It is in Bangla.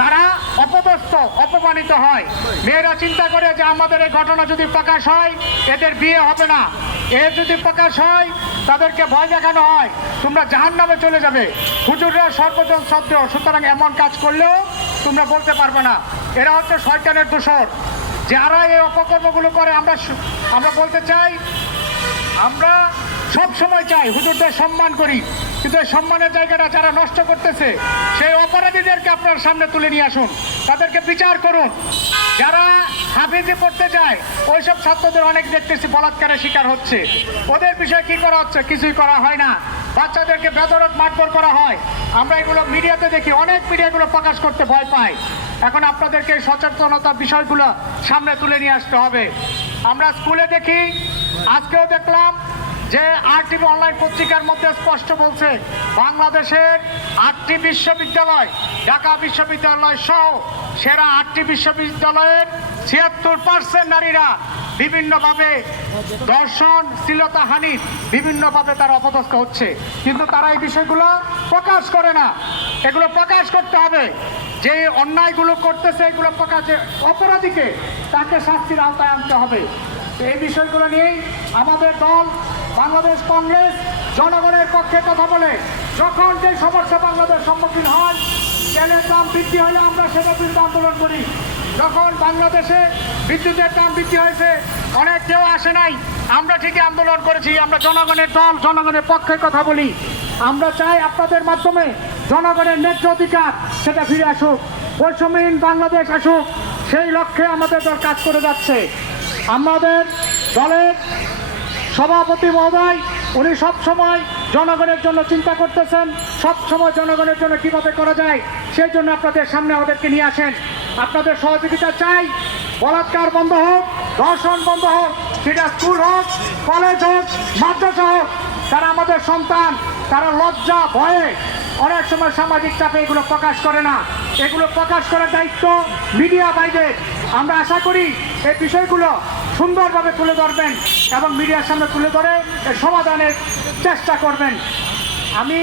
তারা অপদস্থ অপমানিত হয়। মেয়েরা চিন্তা করে যে আমাদের এই ঘটনা যদি প্রকাশ হয় এদের বিয়ে হবে না, এর যদি প্রকাশ হয় তাদেরকে ভয় দেখানো হয় তোমরা জাহান্নামে চলে যাবে, হুজুররা সর্বজন শ্রদ্ধেয়, সুতরাং এমন কাজ করলেও তোমরা বলতে পারবে না। এরা হচ্ছে শয়তানের দোসর। যারা এই অপকর্মগুলো করে আমরা বলতে চাই, আমরা সব সময় চাই হুজুরদের সম্মান করি, কিন্তু এই সম্মানের জায়গাটা যারা নষ্ট করতেছে সেই অপরাধীদেরকে আপনার সামনে তুলে নিয়ে আসুন, তাদেরকে বিচার করুন। যারা হাফিজে পড়তে যায় ওইসব ছাত্রদের অনেক দেখতেছি বলাৎকারের শিকার হচ্ছে, ওদের বিষয়ে কি করা হচ্ছে? কিছুই করা হয় না। বাচ্চাদেরকে বেধড়ক মারধর করা হয়, আমরা এগুলো মিডিয়াতে দেখি, অনেক মিডিয়াগুলো প্রকাশ করতে ভয় পায়। এখন আপনাদেরকে এই সচেতনতা বিষয়গুলো সামনে তুলে নিয়ে আসতে হবে। আমরা স্কুলে দেখি, আজকেও দেখলাম যে RTV অনলাইন পত্রিকার মধ্যে স্পষ্ট বলছে বাংলাদেশের 8টি বিশ্ববিদ্যালয়, ঢাকা বিশ্ববিদ্যালয় সহ সেরা 8টি বিশ্ববিদ্যালয়ের 76% নারীরা বিভিন্নভাবে ধর্ষণ, শ্লীলতাহানি বিভিন্নভাবে তারা অপদস্থ হচ্ছে, কিন্তু তারা এই বিষয়গুলো প্রকাশ করে না। এগুলো প্রকাশ করতে হবে। যে অন্যায়গুলো করতেছে এগুলো প্রকাশে অপরাধীকে তাকে শাস্তির আওতায় আনতে হবে। এই বিষয়গুলো নিয়েই আমাদের দল বাংলাদেশ কংগ্রেস জনগণের পক্ষে কথা বলে। যখন যে সমস্যা বাংলাদেশ সম্মুখীন হয়, তেলের দাম বৃদ্ধি হলে আমরা সেটা বিরুদ্ধে আন্দোলন করি। যখন বাংলাদেশে বিদ্যুতের দাম বৃদ্ধি হয়েছে অনেক কেউ আসে নাই, আমরা ঠিকই আন্দোলন করেছি। আমরা জনগণের দল, জনগণের পক্ষে কথা বলি। আমরা চাই আপনাদের মাধ্যমে জনগণের ন্যায্য অধিকার সেটা ফিরে আসুক, বৈষম্যহীন বাংলাদেশ আসুক, সেই লক্ষ্যে আমাদের দল কাজ করে যাচ্ছে। আমাদের দলের সভাপতি মহোদয় উনি সবসময় জনগণের জন্য চিন্তা করতেছেন, সবসময় জনগণের জন্য কিভাবে করা যায় সেই জন্য আপনাদের সামনে আমাদেরকে নিয়ে আসেন। আপনাদের সহযোগিতা চাই। বলাৎকার বন্ধ হোক, ধর্ষণ বন্ধ হোক, সেটা স্কুল হোক, কলেজ হোক, মাদ্রাসা হোক। তারা আমাদের সন্তান, তারা লজ্জা ভয়ে অনেক সময় সামাজিক চাপে এগুলো প্রকাশ করে না। এগুলো প্রকাশ করার দায়িত্ব মিডিয়া ভাইদের। আমরা আশা করি এই বিষয়গুলো সুন্দরভাবে তুলে ধরবেন এবং মিডিয়ার সামনে তুলে ধরে এর সমাধানের চেষ্টা করবেন। আমি